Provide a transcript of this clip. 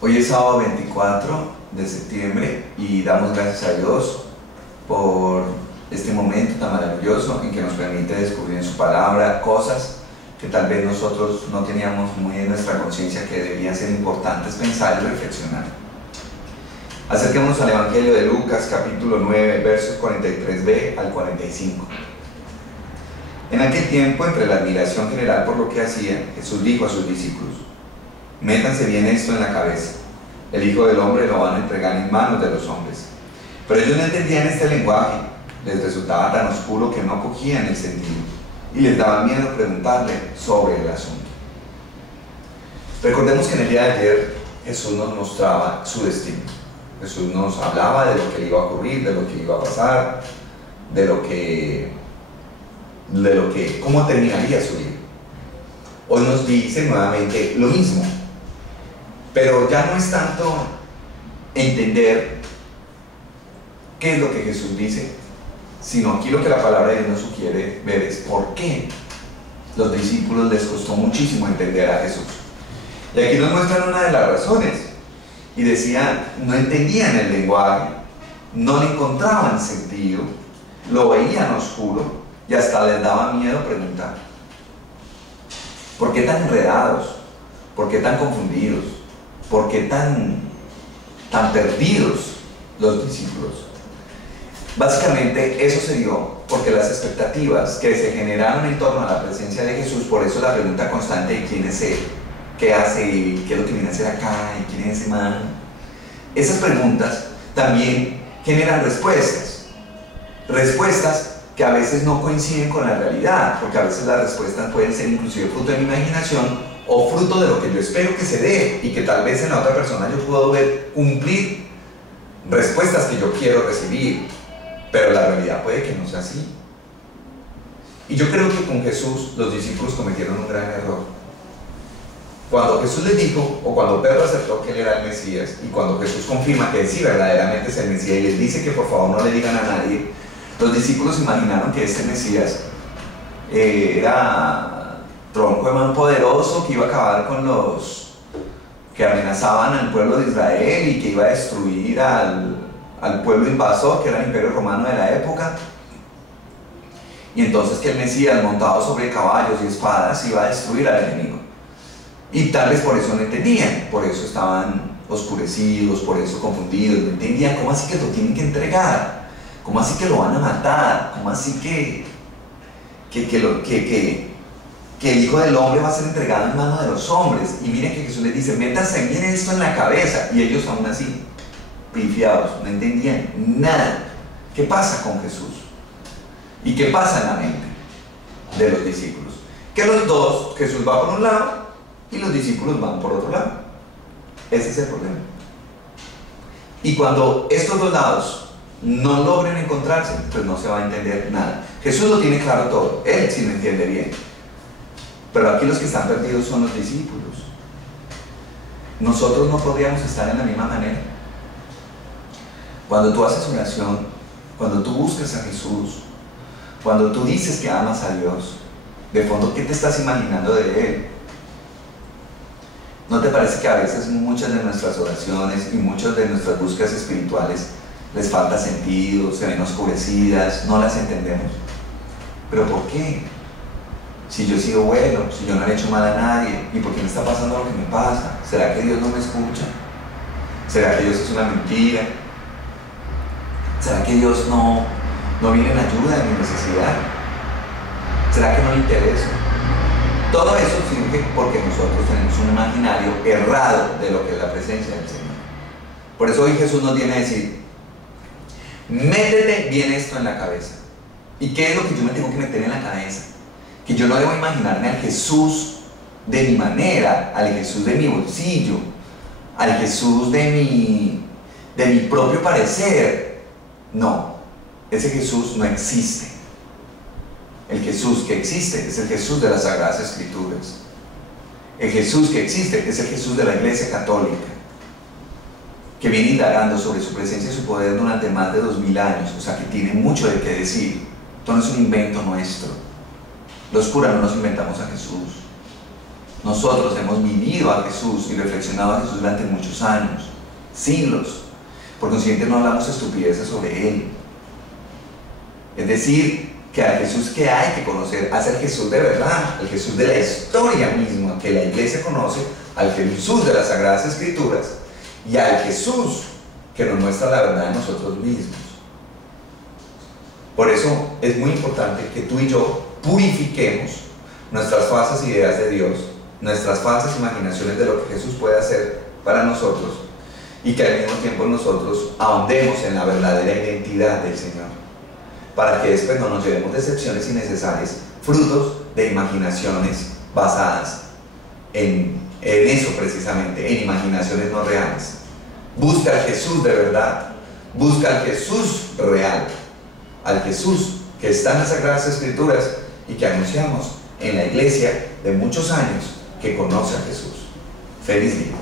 Hoy es sábado 24 de septiembre y damos gracias a Dios por este momento tan maravilloso en que nos permite descubrir en su palabra cosas que tal vez nosotros no teníamos muy en nuestra conciencia que debían ser importantes pensar y reflexionar. Acerquémonos al Evangelio de Lucas, capítulo 9, versos 43b al 45. En aquel tiempo, entre la admiración general por lo que hacía, Jesús dijo a sus discípulos: métanse bien esto en la cabeza. El Hijo del Hombre lo van a entregar en manos de los hombres. Pero ellos no entendían este lenguaje. Les resultaba tan oscuro que no cogían el sentido y les daba miedo preguntarle sobre el asunto. Recordemos que en el día de ayer Jesús nos mostraba su destino. Jesús nos hablaba de lo que le iba a ocurrir, de lo que iba a pasar, cómo terminaría su vida. Hoy nos dice nuevamente lo mismo, pero ya no es tanto entender qué es lo que Jesús dice, sino aquí lo que la palabra de Dios nos sugiere ver es por qué los discípulos les costó muchísimo entender a Jesús. Y aquí nos muestran una de las razones, y decían, no entendían el lenguaje, no le encontraban sentido, lo veían oscuro y hasta les daba miedo preguntar. ¿Por qué tan enredados? ¿Por qué tan confundidos? ¿Por qué tan perdidos los discípulos? Básicamente eso se dio porque las expectativas que se generaron en torno a la presencia de Jesús, por eso la pregunta constante de quién es Él, qué hace, qué es lo que viene a hacer acá, y quién es ese man. Esas preguntas también generan respuestas que a veces no coinciden con la realidad, porque a veces las respuestas pueden ser inclusive fruto de mi imaginación o fruto de lo que yo espero que se dé y que tal vez en la otra persona yo puedo ver cumplir respuestas que yo quiero recibir, pero la realidad puede que no sea así. Y yo creo que con Jesús los discípulos cometieron un gran error. Cuando Jesús les dijo, o cuando Pedro aceptó que Él era el Mesías, y cuando Jesús confirma que sí verdaderamente es el Mesías y les dice que por favor no le digan a nadie, los discípulos imaginaron que este Mesías era tronco de man poderoso que iba a acabar con los que amenazaban al pueblo de Israel y que iba a destruir al pueblo invasor, que era el Imperio Romano de la época. Y entonces que el Mesías, montado sobre caballos y espadas, iba a destruir al enemigo. Y tal vez por eso no entendían, por eso estaban oscurecidos, por eso confundidos, no entendían cómo así que lo tienen que entregar, cómo así que lo van a matar, cómo así que el Hijo del Hombre va a ser entregado en manos de los hombres. Y miren que Jesús les dice, métanse bien esto en la cabeza, y ellos aún así, pifiados, no entendían nada. ¿Qué pasa con Jesús? ¿Y qué pasa en la mente de los discípulos? Que los dos, Jesús va por un lado y los discípulos van por otro lado. Ese es el problema. Y cuando estos dos lados no logren encontrarse, pues no se va a entender nada. Jesús lo tiene claro todo, Él sí lo entiende bien. Pero aquí los que están perdidos son los discípulos. Nosotros no podríamos estar en la misma manera. Cuando tú haces oración, cuando tú buscas a Jesús, cuando tú dices que amas a Dios, de fondo, ¿qué te estás imaginando de Él? ¿No te parece que a veces muchas de nuestras oraciones y muchas de nuestras búsquedas espirituales les falta sentido, se ven oscurecidas, no las entendemos? ¿Pero por qué? Si yo he sido bueno, si yo no le he hecho mal a nadie, ¿y por qué me está pasando lo que me pasa? ¿Será que Dios no me escucha? ¿Será que Dios es una mentira? ¿Será que Dios no viene en ayuda de mi necesidad? ¿Será que no le interesa? Todo eso surge porque nosotros tenemos un imaginario errado de lo que es la presencia del Señor. Por eso hoy Jesús nos viene a decir, métete bien esto en la cabeza. ¿Y qué es lo que yo me tengo que meter en la cabeza? Que yo no debo imaginarme al Jesús de mi manera, al Jesús de mi bolsillo, al Jesús de mi propio parecer. No, ese Jesús no existe. El Jesús que existe es el Jesús de las Sagradas Escrituras. El Jesús que existe es el Jesús de la Iglesia Católica, que viene indagando sobre su presencia y su poder durante más de 2000 años, o sea que tiene mucho de qué decir. Esto no es un invento nuestro. Los curas no nos inventamos a Jesús. Nosotros hemos vivido a Jesús y reflexionado a Jesús durante muchos años, siglos. Por consiguiente no hablamos estupideces sobre Él. Es decir, que al Jesús que hay que conocer, hacia el Jesús de verdad, el Jesús de la historia misma, que la iglesia conoce, al Jesús de las Sagradas Escrituras y al Jesús que nos muestra la verdad de nosotros mismos. Por eso es muy importante que tú y yo purifiquemos nuestras falsas ideas de Dios, nuestras falsas imaginaciones de lo que Jesús puede hacer para nosotros, y que al mismo tiempo nosotros ahondemos en la verdadera identidad del Señor, para que después no nos llevemos decepciones innecesarias, frutos de imaginaciones basadas en eso precisamente, en imaginaciones no reales. Busca al Jesús de verdad, busca al Jesús real, al Jesús que está en las Sagradas Escrituras y que anunciamos en la iglesia de muchos años, que conoce a Jesús. Feliz día.